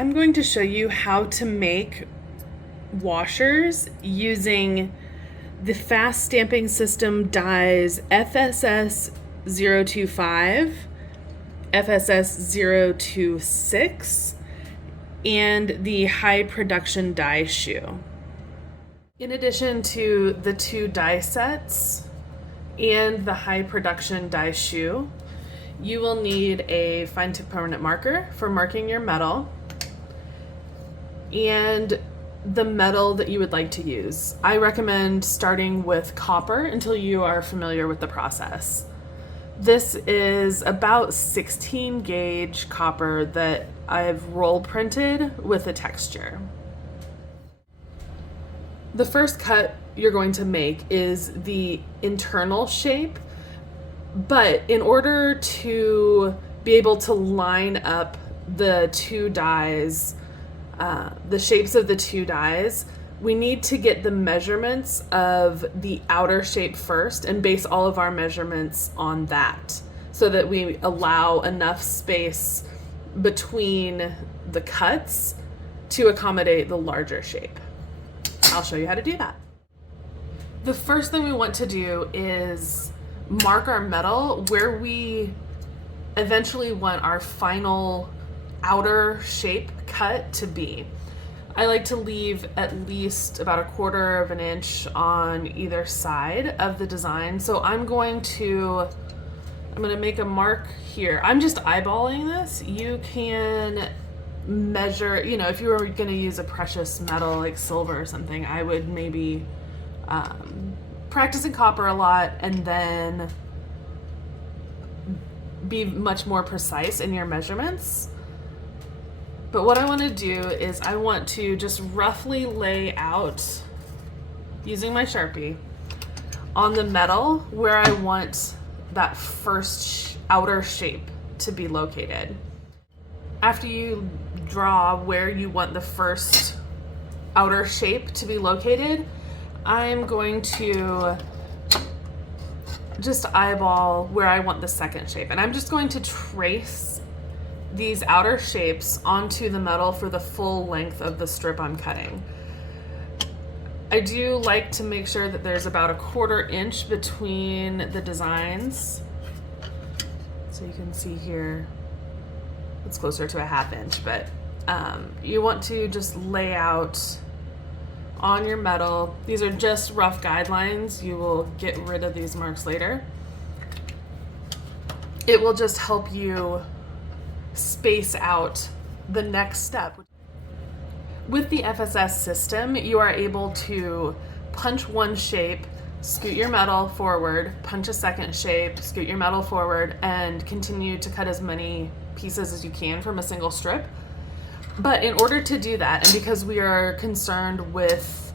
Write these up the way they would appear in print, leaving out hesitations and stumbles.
I'm going to show you how to make washers using the fast stamping system dies FSS 025, FSS 026, and the high production die shoe. In addition to the two die sets and the high production die shoe, you will need a fine tip permanent marker for marking your metal and the metal that you would like to use. I recommend starting with copper until you are familiar with the process. This is about 16 gauge copper that I've roll printed with a texture. The first cut you're going to make is the internal shape, but in order to be able to line up the two dies, the shapes of the two dies, we need to get the measurements of the outer shape first and base all of our measurements on that so that we allow enough space between the cuts to accommodate the larger shape. I'll show you how to do that. The first thing we want to do is mark our metal where we eventually want our final outer shape cut to be. I like to leave at least about 1/4 of an inch on either side of the design. So I'm going to make a mark here. I'm just eyeballing this. You can measure, if you were going to use a precious metal like silver or something, I would maybe practice in copper a lot and then be much more precise in your measurements. But what I want to do is I want to just roughly lay out, using my Sharpie, on the metal where I want that first outer shape to be located. After you draw where you want the first outer shape to be located, I'm going to just eyeball where I want the second shape. And I'm just going to trace these outer shapes onto the metal for the full length of the strip I'm cutting. I do like to make sure that there's about 1/4 inch between the designs. So you can see here, it's closer to 1/2 inch, but you want to just lay out on your metal. These are just rough guidelines. You will get rid of these marks later. It will just help you space out the next step. With the FSS system, you are able to punch one shape, scoot your metal forward, punch a second shape, scoot your metal forward, and continue to cut as many pieces as you can from a single strip. But in order to do that, and because we are concerned with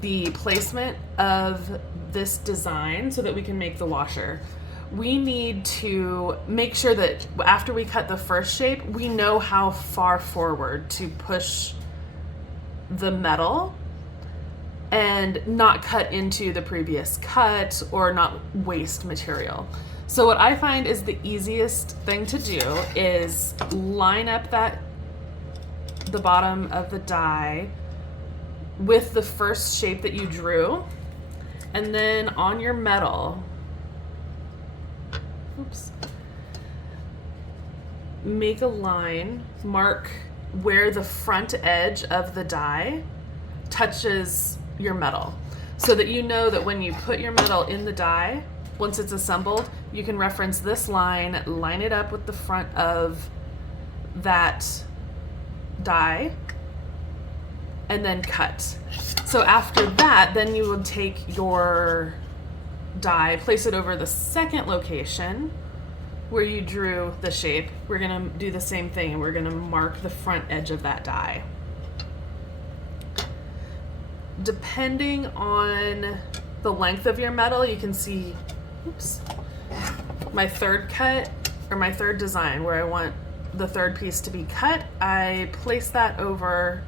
the placement of this design so that we can make the washer, we need to make sure that after we cut the first shape, we know how far forward to push the metal and not cut into the previous cut or not waste material. So what I find is the easiest thing to do is line up the bottom of the die with the first shape that you drew, and then on your metal, make a line, mark where the front edge of the die touches your metal, so that you know that when you put your metal in the die, once it's assembled, you can reference this line, line it up with the front of that die, and then cut. So after that, then you would take your die, place it over the second location where you drew the shape. We're gonna do the same thing, and we're gonna mark the front edge of that die. Depending on the length of your metal, you can see, my third cut, or my third design where I want the third piece to be cut, I place that over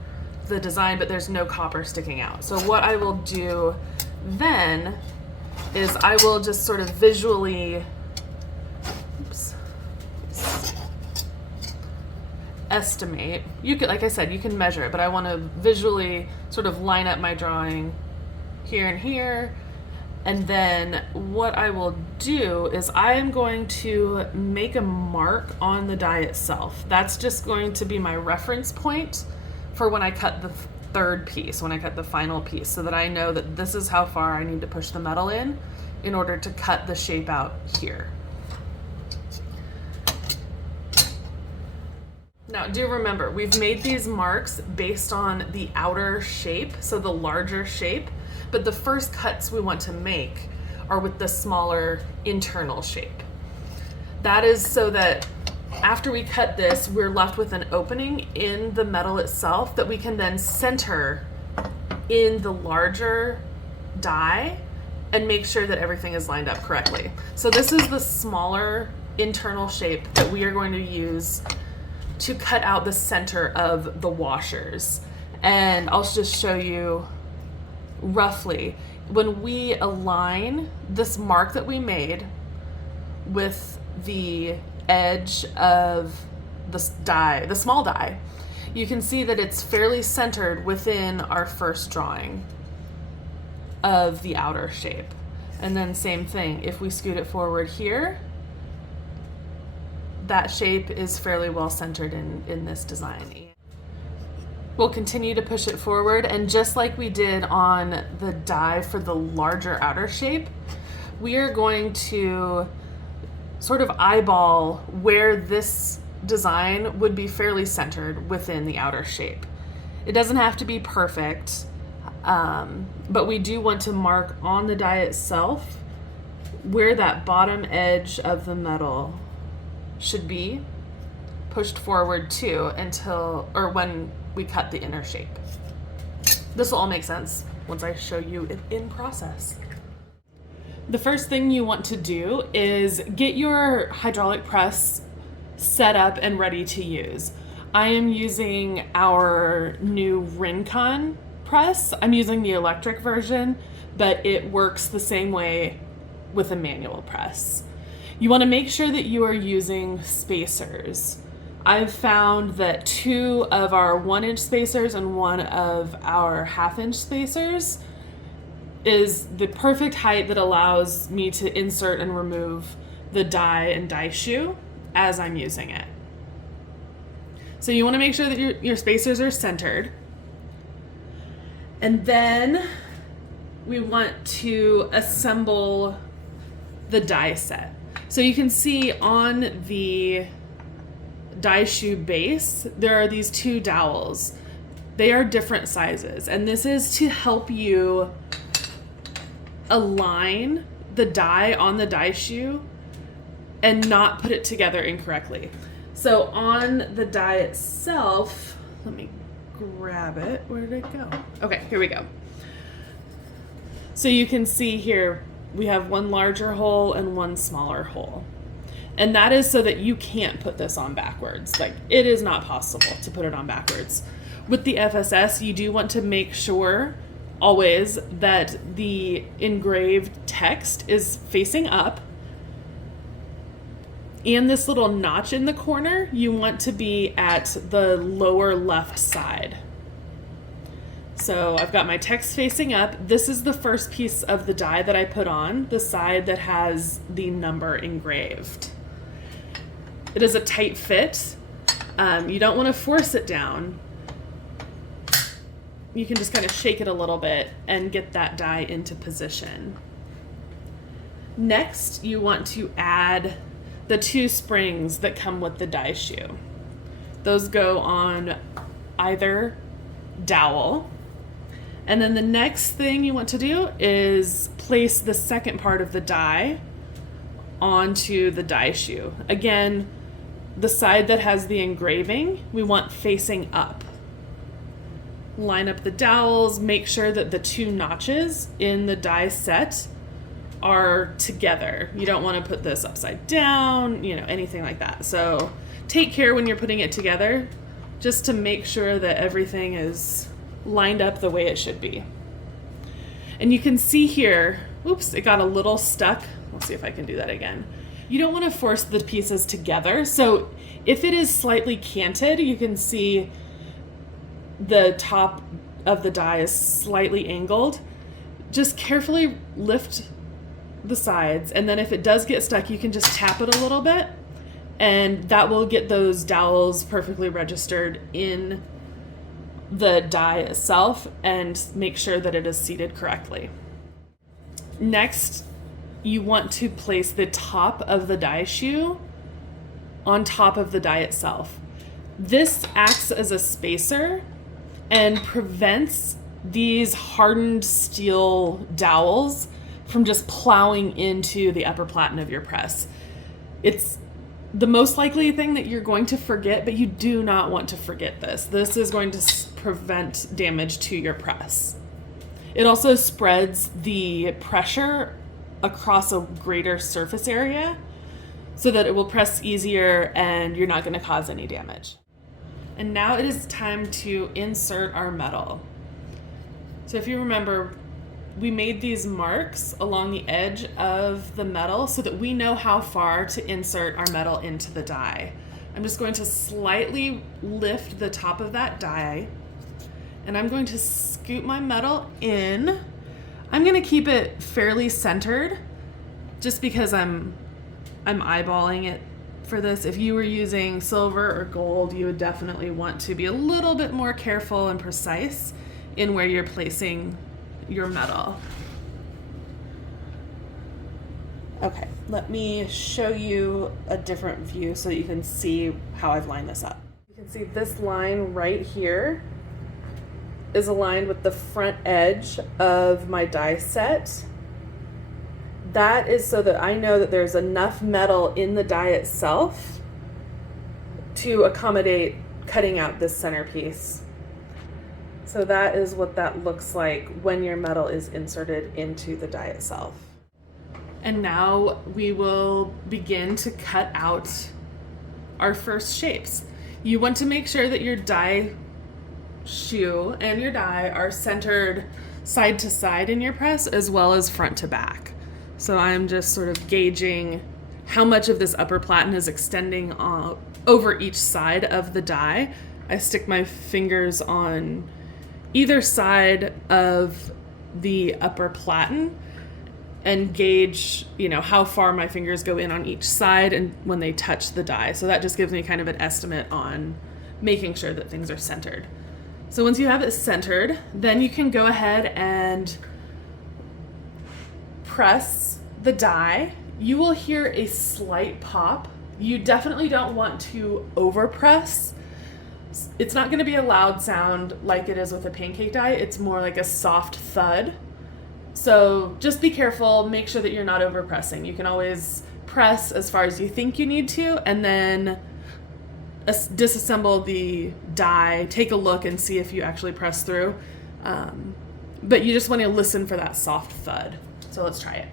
the design, but there's no copper sticking out. So what I will do then is I will just sort of visually estimate, you could, like I said, you can measure it, but I want to visually sort of line up my drawing here and here. And then what I will do is I am going to make a mark on the die itself. That's just going to be my reference point for when I cut the third piece, when I cut the final piece, so that I know that this is how far I need to push the metal in order to cut the shape out here. Now, do remember, we've made these marks based on the outer shape, so the larger shape, but the first cuts we want to make are with the smaller internal shape. That is so that after we cut this, we're left with an opening in the metal itself that we can then center in the larger die and make sure that everything is lined up correctly. So this is the smaller internal shape that we are going to use to cut out the center of the washers. And I'll just show you roughly. When we align this mark that we made with the edge of this die, the small die, you can see that it's fairly centered within our first drawing of the outer shape. And then same thing, if we scoot it forward here, that shape is fairly well centered in this design. We'll continue to push it forward, and just like we did on the die for the larger outer shape, we are going to sort of eyeball where this design would be fairly centered within the outer shape. It doesn't have to be perfect, but we do want to mark on the die itself where that bottom edge of the metal should be pushed forward to until, or when we cut the inner shape. This will all make sense once I show you it in process. The first thing you want to do is get your hydraulic press set up and ready to use. I am using our new Rincon press. I'm using the electric version, but it works the same way with a manual press. You want to make sure that you are using spacers. I've found that 2 of our 1-inch spacers and 1 of our 1/2-inch spacers is the perfect height that allows me to insert and remove the die and die shoe as I'm using it. So you want to make sure that your spacers are centered. And then we want to assemble the die set. So you can see on the die shoe base, there are these 2 dowels. They are different sizes, and this is to help you align the die on the die shoe and not put it together incorrectly. So on the die itself, let me grab it. Where did it go? Okay, here we go. So you can see here, we have 1 larger hole and 1 smaller hole. And that is so that you can't put this on backwards. Like, it is not possible to put it on backwards. With the FSS, you do want to make sure always that the engraved text is facing up. And this little notch in the corner, you want to be at the lower left side. So I've got my text facing up. This is the first piece of the die that I put on, the side that has the number engraved. It is a tight fit. You don't want to force it down. You can just kind of shake it a little bit and get that die into position. Next, you want to add the 2 springs that come with the die shoe. Those go on either dowel. And then the next thing you want to do is place the second part of the die onto the die shoe. Again, the side that has the engraving, we want facing up. Line up the dowels, make sure that the 2 notches in the die set are together. You don't want to put this upside down, anything like that. So take care when you're putting it together, just to make sure that everything is lined up the way it should be. And you can see here, oops, it got a little stuck. Let's see if I can do that again. You don't want to force the pieces together. So If it is slightly canted, you can see the top of the die is slightly angled. Just carefully lift the sides, and then if it does get stuck, you can just tap it a little bit, and that will get those dowels perfectly registered in the die itself and make sure that it is seated correctly. Next, you want to place the top of the die shoe on top of the die itself. This acts as a spacer and prevents these hardened steel dowels from just plowing into the upper platen of your press. It's the most likely thing that you're going to forget, but you do not want to forget this. This is going to prevent damage to your press. It also spreads the pressure across a greater surface area so that it will press easier and you're not going to cause any damage. And now it is time to insert our metal. So if you remember, we made these marks along the edge of the metal so that we know how far to insert our metal into the die. I'm just going to slightly lift the top of that die, and I'm going to scoop my metal in. I'm going to keep it fairly centered just because I'm eyeballing it for this. If you were using silver or gold, you would definitely want to be a little bit more careful and precise in where you're placing your metal. Okay, let me show you a different view so that you can see how I've lined this up. You can see this line right here is aligned with the front edge of my die set. That is so that I know that there's enough metal in the die itself to accommodate cutting out this centerpiece. So that is what that looks like when your metal is inserted into the die itself. And now we will begin to cut out our first shapes. You want to make sure that your die shoe and your die are centered side to side in your press as well as front to back. So I'm just sort of gauging how much of this upper platen is extending over each side of the die. I stick my fingers on either side of the upper platen and gauge, how far my fingers go in on each side and when they touch the die. So that just gives me kind of an estimate on making sure that things are centered. So once you have it centered, then you can go ahead and press the die. You will hear a slight pop. You definitely don't want to overpress. It's not going to be a loud sound like it is with a pancake die. It's more like a soft thud. So just be careful. Make sure that you're not overpressing. You can always press as far as you think you need to, and then disassemble the die, take a look and see if you actually press through. But you just want to listen for that soft thud. So let's try it.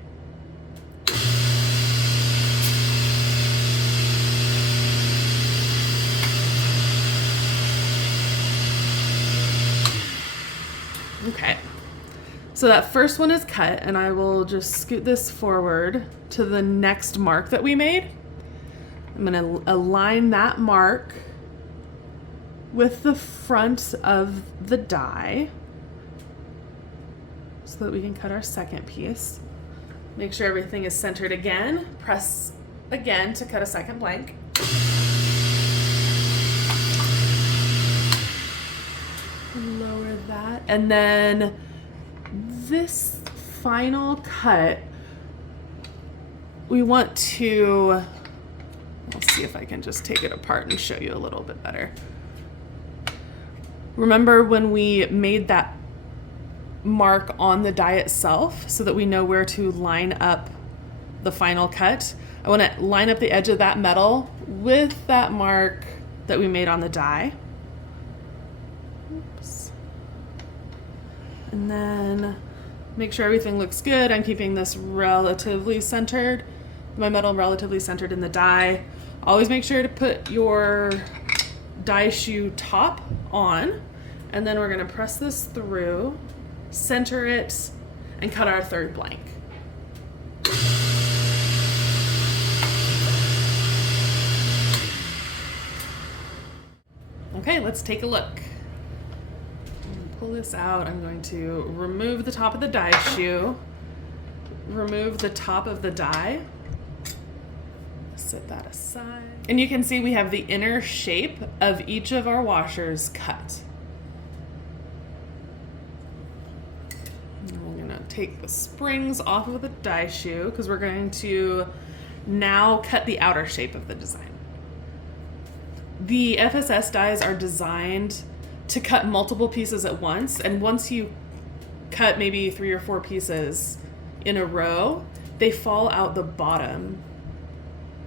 Okay, so that first one is cut, and I will just scoot this forward to the next mark that we made. I'm going to align that mark with the front of the die so that we can cut our second piece. Make sure everything is centered again. Press again to cut a second blank. Lower that. And then this final cut, we want to, let's see if I can just take it apart and show you a little bit better. Remember when we made that mark on the die itself so that we know where to line up the final cut? I want to line up the edge of that metal with that mark that we made on the die. Oops. And then make sure everything looks good. I'm keeping this relatively centered, my metal relatively centered in the die. Always make sure to put your die shoe top on, and then we're going to press this through, center it, and cut our third blank. Okay, let's take a look. Pull this out. I'm going to remove the top of the die shoe, remove the top of the die, set that aside. And you can see we have the inner shape of each of our washers cut. And we're gonna take the springs off of the die shoe because we're going to now cut the outer shape of the design. The FSS dies are designed to cut multiple pieces at once, and once you cut maybe 3 or 4 pieces in a row, they fall out the bottom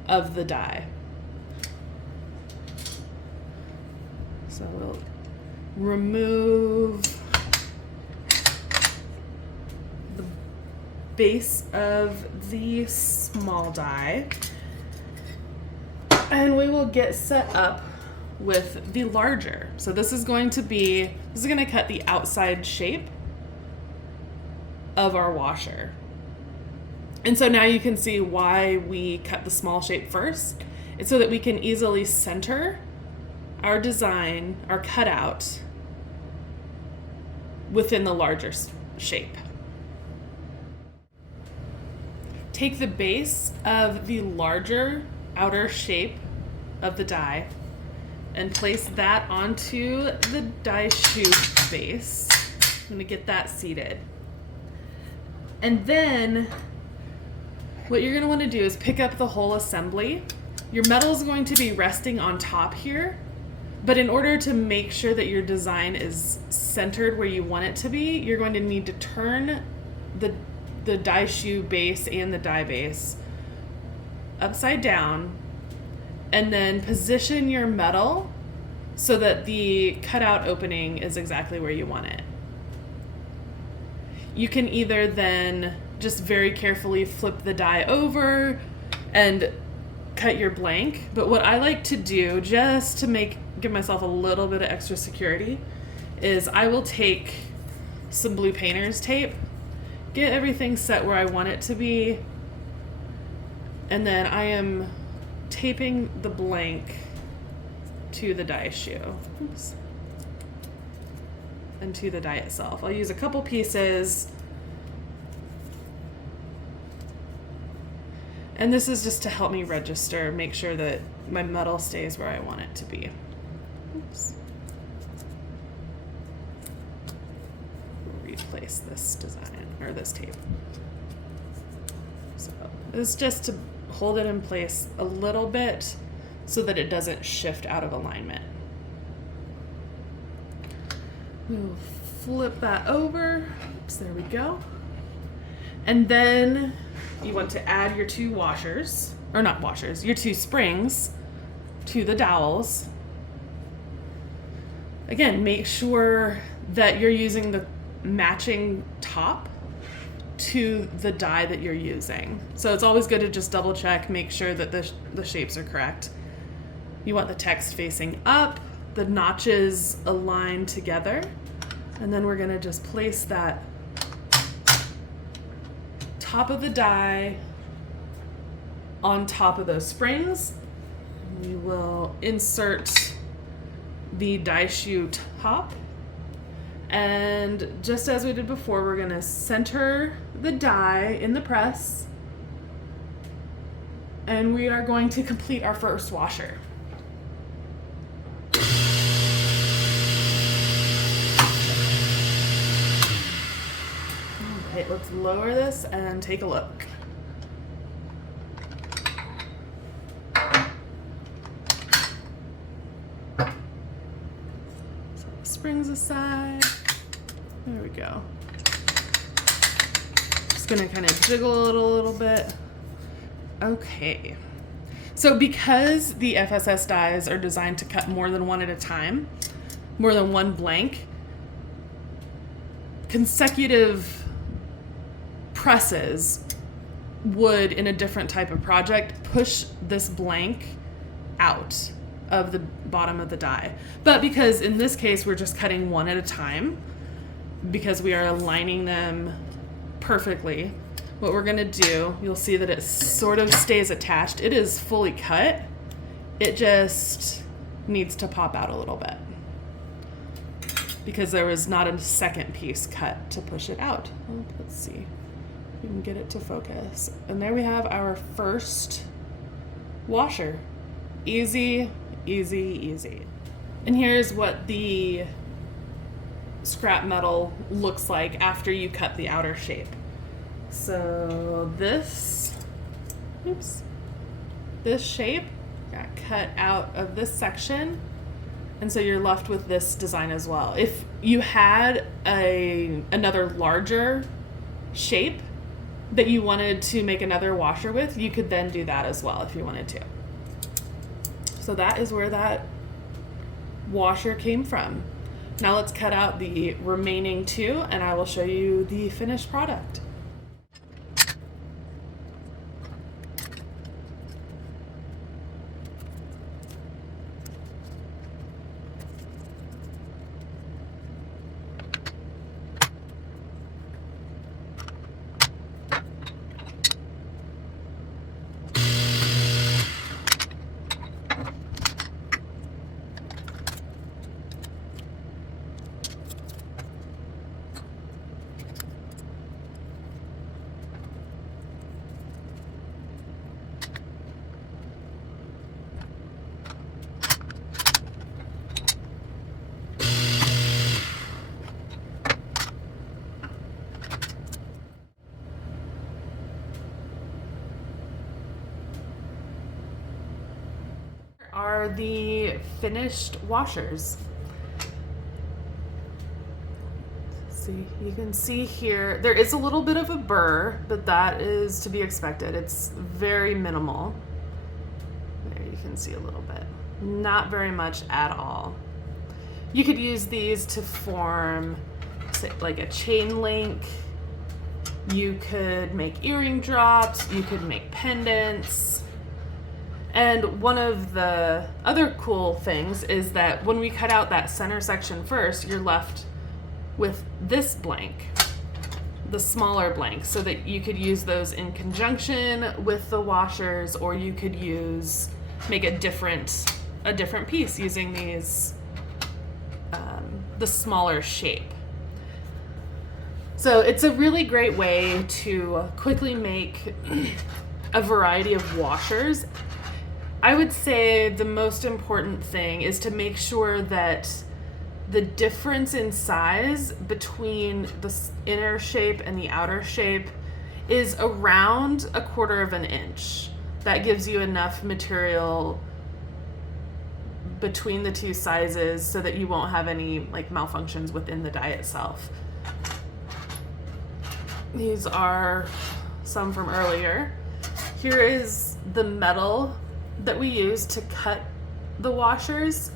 of the die. So we'll remove the base of the small die, and we will get set up with the larger. So this is going to cut the outside shape of our washer. And so now you can see why we cut the small shape first. It's so that we can easily center our design, our cutout, within the larger shape. Take the base of the larger outer shape of the die and place that onto the die shoe base. I'm gonna get that seated. And then what you're gonna wanna do is pick up the whole assembly. Your metal is going to be resting on top here, but in order to make sure that your design is centered where you want it to be, you're going to need to turn the die shoe base and the die base upside down, and then position your metal so that the cutout opening is exactly where you want it. You can either then just very carefully flip the die over and cut your blank, but what I like to do, just to give myself a little bit of extra security, is I will take some blue painter's tape, get everything set where I want it to be, and then I am taping the blank to the die shoe. Oops. And to the die itself. I'll use a couple pieces. And this is just to help me register, make sure that my metal stays where I want it to be. Oops. Replace this design, or this tape. So it's just to hold it in place a little bit so that it doesn't shift out of alignment. We'll flip that over. Oops, there we go. And then you want to add your 2 washers, or not washers, your 2 springs to the dowels. Again, make sure that you're using the matching top to the die that you're using. So it's always good to just double check, make sure that the shapes are correct. You want the text facing up, the notches aligned together, and then we're gonna just place that top of the die on top of those springs. We will insert the die shoe top, and just as we did before, we're gonna center the die in the press, and we are going to complete our first washer. Okay, let's lower this and take a look. So the springs aside. There we go. Just gonna kind of jiggle it a little bit. Okay. So because the FSS dies are designed to cut more than one at a time, more than one blank, consecutive presses would, in a different type of project, push this blank out of the bottom of the die. But because in this case we're just cutting one at a time, because we are aligning them perfectly, what we're gonna do, you'll see that it sort of stays attached. It is fully cut. It just needs to pop out a little bit. because there was not a second piece cut to push it out. Let's see. We can get it to focus. And there we have our first washer. Easy, easy, easy. And here's what the scrap metal looks like after you cut the outer shape. So this shape got cut out of this section, and so you're left with this design as well. If you had another larger shape that you wanted to make another washer with, you could then do that as well if you wanted to. So that is where that washer came from. Now let's cut out the remaining two and I will show you the finished product. Are the finished washers. See, you can see here, there is a little bit of a burr, but that is to be expected. It's very minimal. There you can see a little bit. Not very much at all. You could use these to form, say, like a chain link. You could make earring drops. You could make pendants. And one of the other cool things is that when we cut out that center section first, you're left with this blank, the smaller blank, so that you could use those in conjunction with the washers, or you could make a different piece using these, the smaller shape. So it's a really great way to quickly make a variety of washers. I would say the most important thing is to make sure that the difference in size between the inner shape and the outer shape is around 1/4 inch. That gives you enough material between the two sizes so that you won't have any malfunctions within the die itself. These are some from earlier. Here is the metal that we use to cut the washers.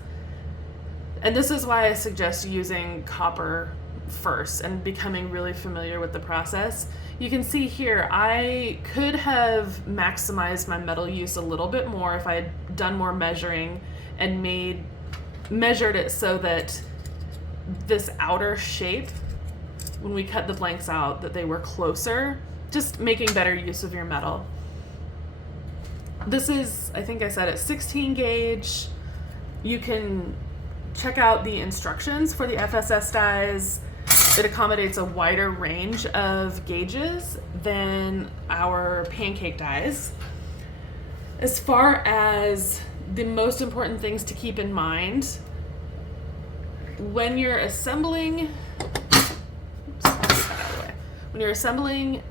And this is why I suggest using copper first and becoming really familiar with the process. You can see here, I could have maximized my metal use a little bit more if I had done more measuring and measured it so that this outer shape, when we cut the blanks out, that they were closer, just making better use of your metal. This is, I think I said it, 16 gauge. You can check out the instructions for the FSS dies. It accommodates a wider range of gauges than our pancake dies. As far as the most important things to keep in mind, when you're assembling,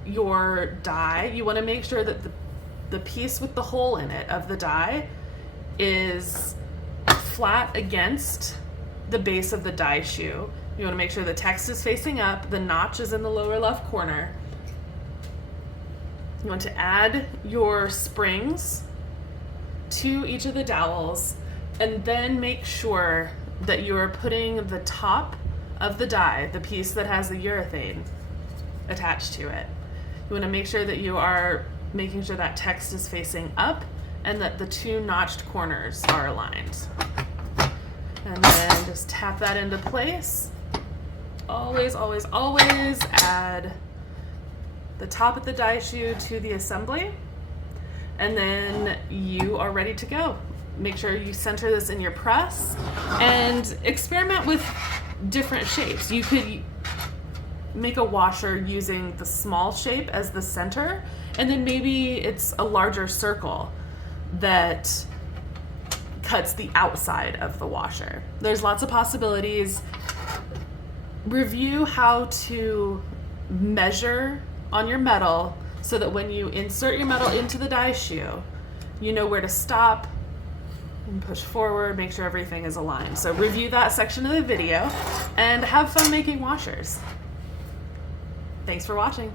your die, you want to make sure that the piece with the hole in it of the die is flat against the base of the die shoe. You want to make sure the text is facing up, the notch is in the lower left corner. You want to add your springs to each of the dowels, and then make sure that you are putting the top of the die, the piece that has the urethane, attached to it. You want to make sure that you are making sure that text is facing up and that the two notched corners are aligned. And then just tap that into place. Always, always, always add the top of the die shoe to the assembly, and then you are ready to go. Make sure you center this in your press and experiment with different shapes. You could make a washer using the small shape as the center, and then maybe it's a larger circle that cuts the outside of the washer. There's lots of possibilities. Review how to measure on your metal so that when you insert your metal into the die shoe, you know where to stop and push forward, make sure everything is aligned. So review that section of the video and have fun making washers. Thanks for watching.